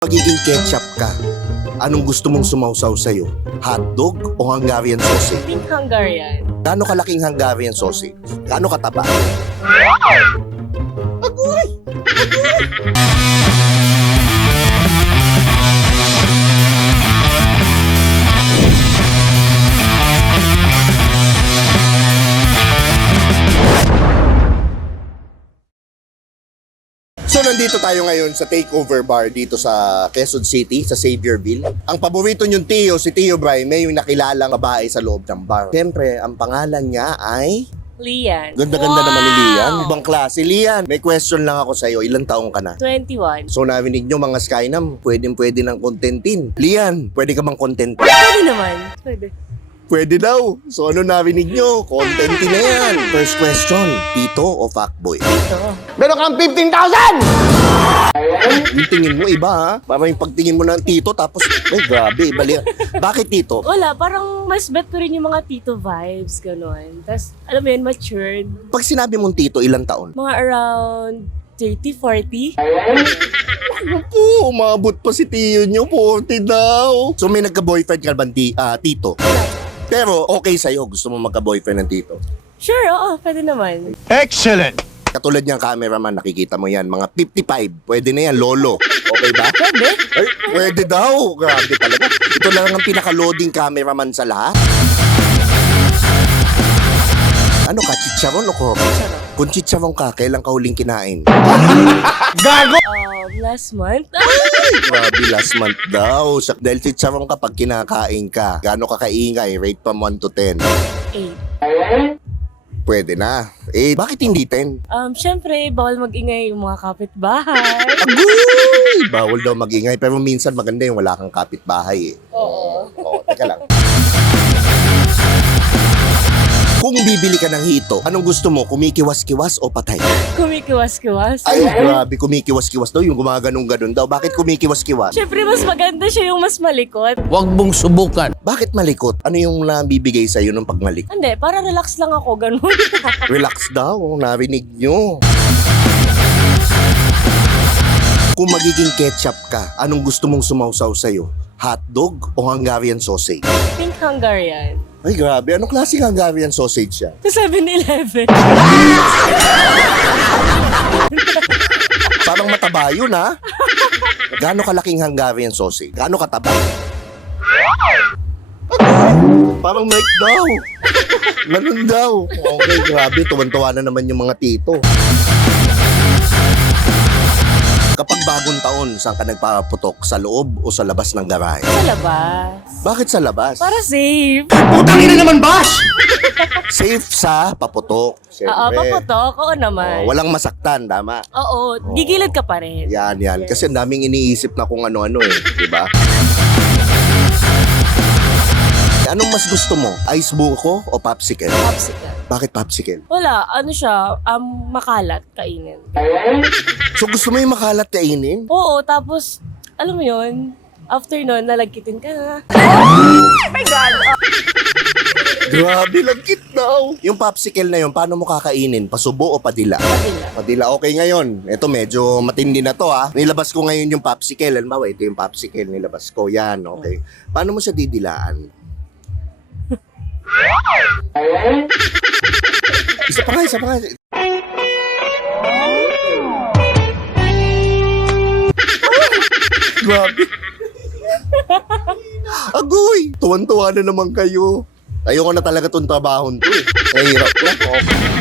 Magiging ketchup ka, anong gusto mong sumausaw sa'yo? Hotdog o Hungarian sausage? Pink Hungarian. Gaano kalaking Hungarian sausage? Gaano kataba? Agoy! So nandito tayo ngayon sa takeover bar dito sa Quezon City, sa Xavierville. Ang paborito niyong Tio, si Tio Bray, may yung nakilalang babae sa loob ng bar. Siyempre, ang pangalan niya ay... Lian. Ganda-ganda naman ni Lian. Ibang klase. Lian, may question lang ako sa'yo. Ilang taong ka na? 21. So narinig nyo mga Skynam, pwede ng contentin. Lian, pwede ka bang content? Pwede naman. Pwede. Pwede daw. So ano narinig nyo? Contentin na yan. First question, Tito o fuckboy? Ito. Meron kang 15,000! Yung tingin mo iba ha? Parang yung pagtingin mo ng tito tapos, ay grabe, iba. Bakit tito? Wala, parang mas bet ko rin yung mga tito vibes, gano'n. Tapos, alam mo yun, matured. Pag sinabi mong tito, ilang taon? Mga around 30, 40. Opo, umabot pa si tiyo nyo, 40 daw. So may nagka-boyfriend ka ba, tito? Pero okay sa'yo, gusto mo magka-boyfriend ng tito? Sure, oo, pwede naman. Excellent! Katulad niyang cameraman, nakikita mo yan, mga 55, pwede na yan, lolo. Okay ba? Pwede? Ay, pwede daw. Grabe talaga. Ito lang ang pinaka-loading cameraman sa lahat. Ano ka, chicharon o ko? Kung chicharon ka, kailan ka huling kinain? Gago! Last month? Ay, grabe, last month daw. Dahil chicharon ka pag kinakain ka. Gaano ka kaingay? Rate from 1 to 10. 8. Pwede na. Eh, bakit hindi 10? Syempre, bawal mag-ingay yung mga kapitbahay. Agoy! Bawal daw magingay. Pero minsan maganda yung wala kang kapitbahay eh. Oo. Oo, teka lang. Kung bibili ka ng hito, anong gusto mo? Kumikiwas-kiwas o patay? Kumikiwas-kiwas. Ay, grabe, kumikiwas-kiwas daw. Yung gumaganong-ganon daw. Bakit kumikiwas-kiwas? Syempre, mas maganda siya yung mas malikot. Huwag mong subukan. Bakit malikot? Ano yung nabibigay sa'yo nung pagmalikot? Hindi, para relax lang ako, ganun. Relax daw, narinig nyo. Kung magiging ketchup ka, anong gusto mong sumausaw sa'yo? Hotdog o Hungarian sausage? Pink Hungarian. Ay, grabe. Anong klaseng Hungarian sausage yan? Sa 7-Eleven. Parang mataba yun, ha? Gaano kalaking Hungarian sausage? Gaano kataba? Parang Mike daw. Ganun daw. Okay, grabe. Tuwan-tuwa na naman yung mga tito. Kapag bagong taon, saan ka nagpapaputok? Sa loob o sa labas ng garahe? Sa labas. Bakit sa labas? Para safe. Putang ina naman, Bash! Safe sa paputok. Oo, Siyempre. paputok. Oo naman. Walang masaktan, tama? Oo, gigilid ka pa rin. Yan. Yes. Kasi ang daming iniisip na kung ano-ano eh. Diba? Anong mas gusto mo? Ice buko o popsicle? Popsicle. Bakit popsicle? Wala, ano siya, makalat, kainin. So gusto mo yung makalat kainin? Oo, tapos, alam mo yun, after nun, nalagkitin ka na. Grabe, lagkit daw. Yung popsicle na yun, paano mo kakainin? Pasubo o padila? Padila. Padila, okay ngayon. Ito medyo matindi na to ha. Nilabas ko ngayon yung popsicle. Halimbawa, ito yung popsicle. Nilabas ko. Yan, okay. Paano mo siya didilaan? Isa pa nga. Grabe. Agoy! Tuwan-tuwa na naman kayo. Ayoko na talaga tong trabahon to eh. Nahihirap na. Okay.